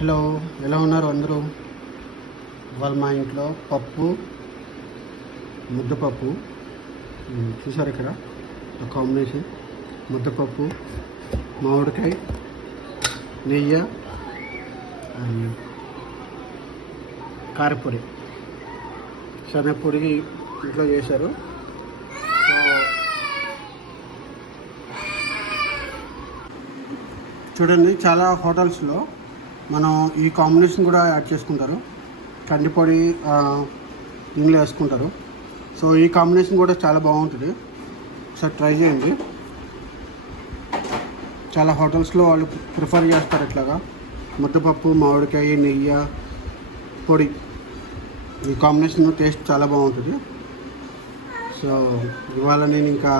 Hello ఎలా ఉన్నారు అందరూ? ఇవాళ మా ఇంట్లో పప్పు ముద్దపప్పు చూసారు ఇక్కడ? కాంబినేషన్. ముద్దపప్పు మామిడికాయ నెయ్యి and కారపొడి. శనగపొడి ఇంట్లో చేశారు. చూడండి చాలా హోటల్స్లో మనం ఈ కాంబినేషన్ కూడా యాడ్ చేసుకుంటారు. కందిపొడి ఇంగ్లీ వేసుకుంటారు. సో ఈ కాంబినేషన్ కూడా చాలా బాగుంటుంది. ఒకసారి ట్రై చేయండి. చాలా హోటల్స్లో వాళ్ళు ప్రిఫర్ చేస్తారు ఇట్లాగా. ముద్దపప్పు మామిడికాయ నెయ్యి పొడి. ఈ కాంబినేషన్ టేస్ట్ చాలా బాగుంటుంది. సో ఇవాళ నేను ఇంకా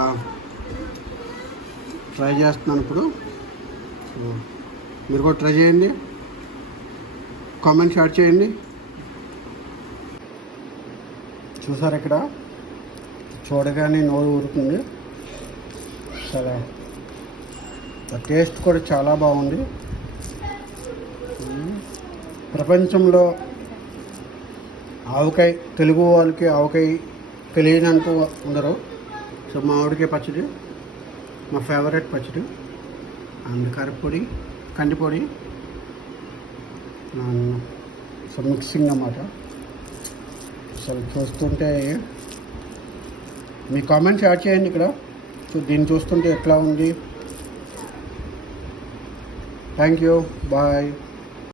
ట్రై చేస్తున్నాను ఇప్పుడు. సో మీరు కూడా ట్రై చేయండి. కామెంట్ షేర్ చేయండి. చూసారు ఇక్కడ? చూడగానే నోరు ఊరుతుంది. చాలా టేస్ట్ కూడా చాలా బాగుంది. ప్రపంచంలో ఆవకాయ తెలుగు వాళ్ళకి ఆవకాయ తెలియనంటూ ఉండరు. సో మామిడికాయ పచ్చడి మా ఫేవరెట్ పచ్చడి. అండ్ కారపొడి కందిపొడి సో మిక్సింగ్ అన్నమాట అసలు చూస్తుంటే మీ కామెంట్స్ యాడ్ చేయండి ఇక్కడ. సో దీన్ని చూస్తుంటే ఎట్లా ఉంది? Thank you bye